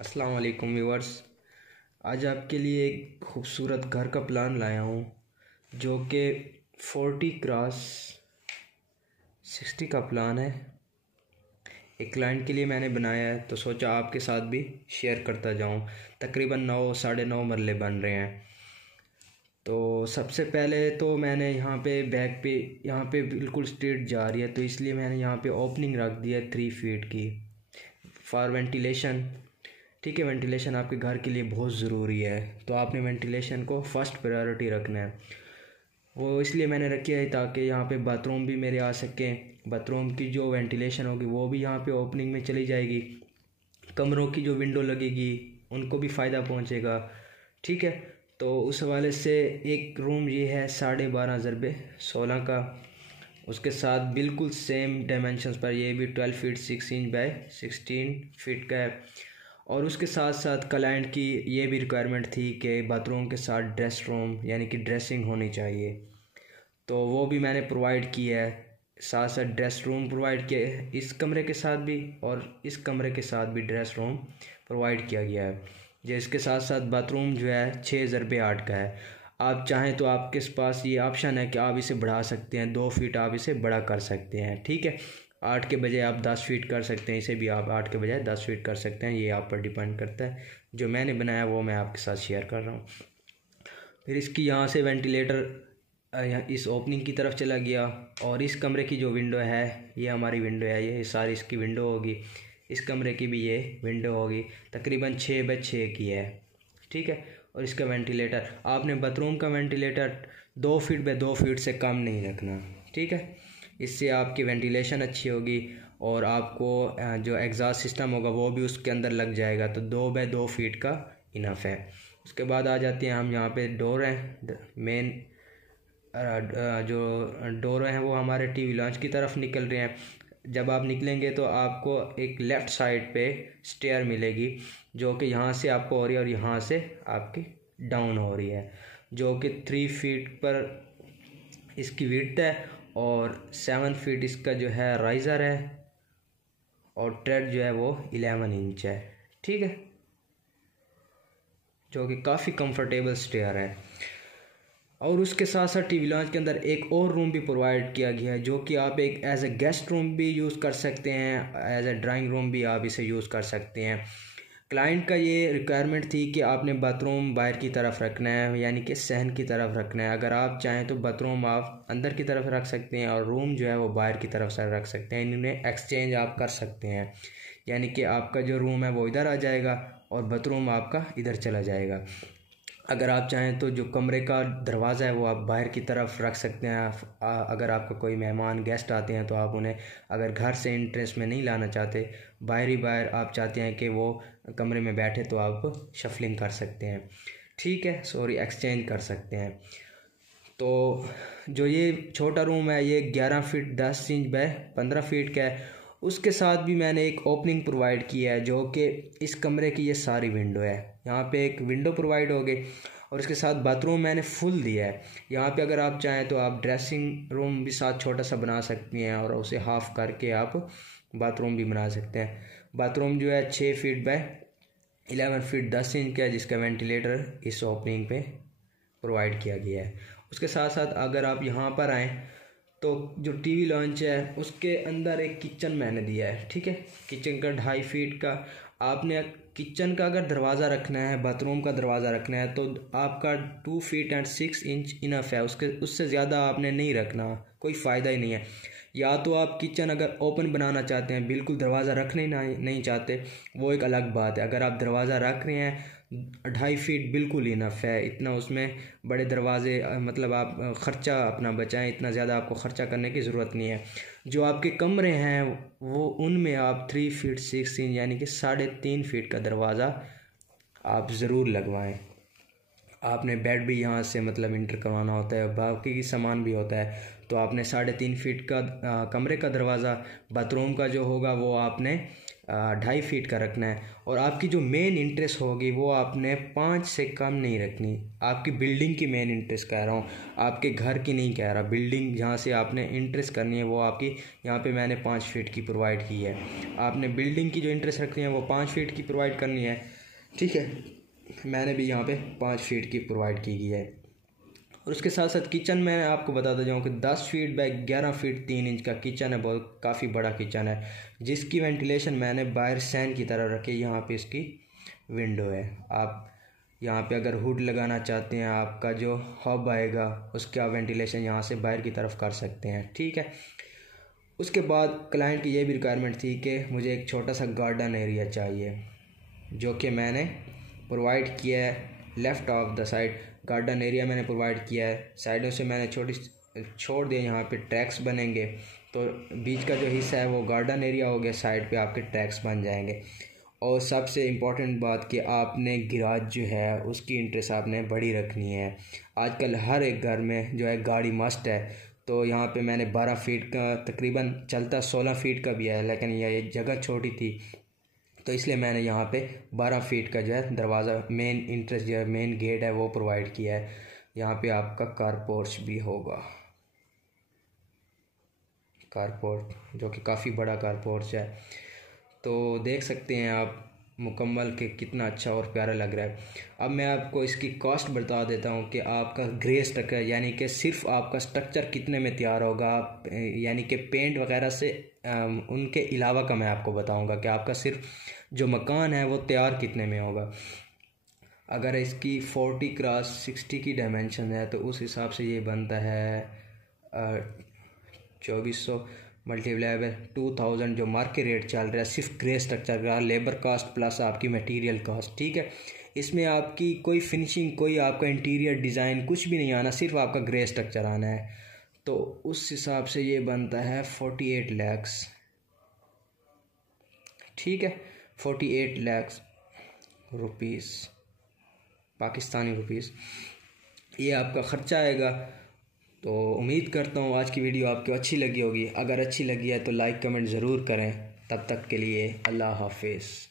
अस्सलाम वालेकुम व्यूअर्स। आज आपके लिए एक खूबसूरत घर का प्लान लाया हूँ जो कि 40x60 का प्लान है। एक क्लाइंट के लिए मैंने बनाया है तो सोचा आपके साथ भी शेयर करता जाऊँ। तकरीबन 9 साढ़े 9 मरले बन रहे हैं। तो सबसे पहले तो मैंने यहाँ पे बैक पे यहाँ पे बिल्कुल स्ट्रेट जा रही है तो इसलिए मैंने यहाँ पे ओपनिंग रख दी है 3 फीट की फॉर वेंटिलेशन। ठीक है, वेंटिलेशन आपके घर के लिए बहुत ज़रूरी है तो आपने वेंटिलेशन को फर्स्ट प्रायोरिटी रखना है। वो इसलिए मैंने रखी है ताकि यहाँ पे बाथरूम भी मेरे आ सकें। बाथरूम की जो वेंटिलेशन होगी वो भी यहाँ पे ओपनिंग में चली जाएगी। कमरों की जो विंडो लगेगी उनको भी फ़ायदा पहुँचेगा। ठीक है, तो उस हवाले से एक रूम ये है 12.5 × 16 का। उसके साथ बिल्कुल सेम डायमेंशंस पर ये भी 12 फीट 6 इंच बाय 16 फीट का है। और उसके साथ साथ क्लाइंट की ये भी रिक्वायरमेंट थी कि बाथरूम के साथ ड्रेस रूम यानी कि ड्रेसिंग होनी चाहिए, तो वो भी मैंने प्रोवाइड किया है। साथ साथ ड्रेस रूम प्रोवाइड किया है इस कमरे के साथ भी, और इस कमरे के साथ भी ड्रेस रूम प्रोवाइड किया गया है। जो इसके साथ साथ बाथरूम जो है 6x8 का है। आप चाहें तो आपके पास ये ऑप्शन है कि आप इसे बढ़ा सकते हैं, 2 फीट आप इसे बड़ा कर सकते हैं। ठीक है, 8 के बजाय आप 10 फीट कर सकते हैं, इसे भी आप 8 के बजाय 10 फीट कर सकते हैं। ये आप पर डिपेंड करता है। जो मैंने बनाया वो मैं आपके साथ शेयर कर रहा हूँ। फिर इसकी यहाँ से वेंटिलेटर इस ओपनिंग की तरफ चला गया, और इस कमरे की जो विंडो है ये हमारी विंडो है, ये सारी इसकी विंडो होगी। इस कमरे की भी ये विंडो होगी, तकरीबन 6x6 की है। ठीक है, और इसका वेंटिलेटर आपने बाथरूम का वेंटिलेटर 2 फीट बाय 2 फीट से कम नहीं रखना। ठीक है, इससे आपकी वेंटिलेशन अच्छी होगी और आपको जो एग्जॉस्ट सिस्टम होगा वो भी उसके अंदर लग जाएगा। तो 2 बाय 2 फीट का इनफ है। उसके बाद आ जाते हैं हम, यहाँ पे डोर हैं मेन। जो डोर हैं वो हमारे टीवी लॉन्च की तरफ निकल रहे हैं। जब आप निकलेंगे तो आपको एक लेफ़्ट साइड पे स्टेयर मिलेगी जो कि यहाँ से आपको हो रही है और यहाँ से आपकी डाउन हो रही है, जो कि 3 फीट पर इसकी विड्थ है और 7 फीट इसका जो है राइज़र है, और ट्रेड जो है वो 11 इंच है। ठीक है, जो कि काफ़ी कंफर्टेबल स्टेयर है। और उसके साथ साथ टीवी लॉन्च के अंदर एक और रूम भी प्रोवाइड किया गया है जो कि आप एक एज ए गेस्ट रूम भी यूज़ कर सकते हैं, एज ए ड्राइंग रूम भी आप इसे यूज़ कर सकते हैं। क्लाइंट का ये रिक्वायरमेंट थी कि आपने बाथरूम बाहर की तरफ रखना है, यानी कि सहन की तरफ रखना है। अगर आप चाहें तो बाथरूम आप अंदर की तरफ रख सकते हैं और रूम जो है वो बाहर की तरफ से रख सकते हैं। इन्हें एक्सचेंज आप कर सकते हैं, यानी कि आपका जो रूम है वो इधर आ जाएगा और बाथरूम आपका इधर चला जाएगा। अगर आप चाहें तो जो कमरे का दरवाज़ा है वो आप बाहर की तरफ रख सकते हैं। अगर आपका कोई मेहमान गेस्ट आते हैं तो आप उन्हें अगर घर से इंटरेस्ट में नहीं लाना चाहते, बाहर आप चाहते हैं कि वो कमरे में बैठे, तो आप शफलिंग कर सकते हैं। ठीक है, एक्सचेंज कर सकते हैं। तो जो ये छोटा रूम है ये 11 फीट 10 इंच बाय 15 फीट का है। उसके साथ भी मैंने एक ओपनिंग प्रोवाइड की है जो कि इस कमरे की ये सारी विंडो है। यहाँ पे एक विंडो प्रोवाइड हो गई और इसके साथ बाथरूम मैंने फुल दिया है। यहाँ पे अगर आप चाहें तो आप ड्रेसिंग रूम भी साथ छोटा सा बना सकती हैं और उसे हाफ करके आप बाथरूम भी बना सकते हैं। बाथरूम जो है 6 फीट बाय 11 फीट 10 इंच का है, जिसका वेंटिलेटर इस ओपनिंग पे प्रोवाइड किया गया है। उसके साथ साथ अगर आप यहाँ पर आएँ तो जो टीवी लॉन्च है उसके अंदर एक किचन मैंने दिया है। ठीक है, किचन का 2.5 फीट का आपने किचन का अगर दरवाज़ा रखना है, बाथरूम का दरवाज़ा रखना है तो आपका 2 फीट एंड 6 इंच इनफ है। उससे ज़्यादा आपने नहीं रखना, कोई फ़ायदा ही नहीं है। या तो आप किचन अगर ओपन बनाना चाहते हैं, बिल्कुल दरवाज़ा रखने नहीं चाहते, वो एक अलग बात है। अगर आप दरवाज़ा रख रहे हैं 2.5 फीट बिल्कुल इनफ है। इतना उसमें बड़े दरवाजे मतलब आप ख़र्चा अपना बचाएं, इतना ज़्यादा आपको ख़र्चा करने की ज़रूरत नहीं है। जो आपके कमरे हैं वो उनमें आप 3 फीट 6 इंच यानी कि 3.5 फीट का दरवाज़ा आप ज़रूर लगवाएं। आपने बेड भी यहाँ से मतलब इंटर करवाना होता है, बाकी की सामान भी होता है, तो आपने 3.5 फीट का कमरे का दरवाज़ा, बाथरूम का जो होगा वो आपने 2.5 फीट का रखना है। और आपकी जो मेन इंटरेस्ट होगी वो आपने 5 से कम नहीं रखनी। आपकी बिल्डिंग की मेन इंटरेस्ट कह रहा हूँ, आपके घर की नहीं कह रहा। बिल्डिंग जहाँ से आपने इंटरेस्ट करनी है वो आपकी, यहाँ पे मैंने 5 फीट की प्रोवाइड की है। आपने बिल्डिंग की जो इंटरेस्ट रखनी है वो 5 फीट की प्रोवाइड करनी है, ठीक है। मैंने भी यहाँ पे 5 फीट की प्रोवाइड की है। और उसके साथ साथ किचन में आपको बताता जाऊँ कि 10 फीट बाई 11 फीट 3 इंच का किचन है, बहुत काफ़ी बड़ा किचन है, जिसकी वेंटिलेशन मैंने बाहर सैन की तरह रखी। यहाँ पे इसकी विंडो है। आप यहाँ पे अगर हुड लगाना चाहते हैं, आपका जो हॉब आएगा उसका वेंटिलेशन यहाँ से बाहर की तरफ कर सकते हैं, ठीक है। उसके बाद क्लाइंट की ये भी रिक्वायरमेंट थी कि मुझे एक छोटा सा गार्डन एरिया चाहिए, जो कि मैंने प्रोवाइड किया है। Left of the side garden area मैंने प्रोवाइड किया है। साइडों से मैंने छोड़ दिया, यहाँ पे ट्रैक्स बनेंगे, तो बीच का जो हिस्सा है वो गार्डन एरिया हो गया, साइड पे आपके ट्रैक्स बन जाएंगे। और सबसे इम्पॉर्टेंट बात कि आपने गैराज जो है उसकी इंटरेस्ट आपने बड़ी रखनी है। आजकल हर एक घर में जो है गाड़ी मस्ट है, तो यहाँ पे मैंने 12 फीट का, तकरीबन चलता 16 फीट का भी है, लेकिन यह जगह छोटी थी तो इसलिए मैंने यहाँ पे 12 फीट का जो है दरवाज़ा, मेन इंटरेस्ट जो है, मेन गेट है वो प्रोवाइड किया है। यहाँ पे आपका कारपोर्च भी होगा, कारपोर्च जो कि काफ़ी बड़ा कारपोर्च है। तो देख सकते हैं आप मुकम्मल के कितना अच्छा और प्यारा लग रहा है। अब मैं आपको इसकी कॉस्ट बता देता हूँ कि आपका ग्रे स्ट्रक्चर, यानी कि सिर्फ आपका स्ट्रक्चर कितने में तैयार होगा, यानी कि पेंट वगैरह से उनके अलावा का मैं आपको बताऊँगा कि आपका सिर्फ जो मकान है वो तैयार कितने में होगा। अगर इसकी 40x60 की डायमेंशन है तो उस हिसाब से ये बनता है 2400 मल्टीप्लाई बाय 2000 जो मार्केट रेट चल रहा है सिर्फ ग्रे स्ट्रक्चर का, लेबर कास्ट प्लस आपकी मटेरियल कास्ट, ठीक है। इसमें आपकी कोई फिनिशिंग, कोई आपका इंटीरियर डिज़ाइन कुछ भी नहीं आना, सिर्फ आपका ग्रे स्ट्रक्चर आना है। तो उस हिसाब से ये बनता है 48 लाख, ठीक है। 48 लाख रुपीज़, पाकिस्तानी रुपीज़, ये आपका ख़र्चा आएगा। तो उम्मीद करता हूँ आज की वीडियो आपको अच्छी लगी होगी। अगर अच्छी लगी है तो लाइक कमेंट ज़रूर करें। तब तक के लिए अल्लाह हाफिज़।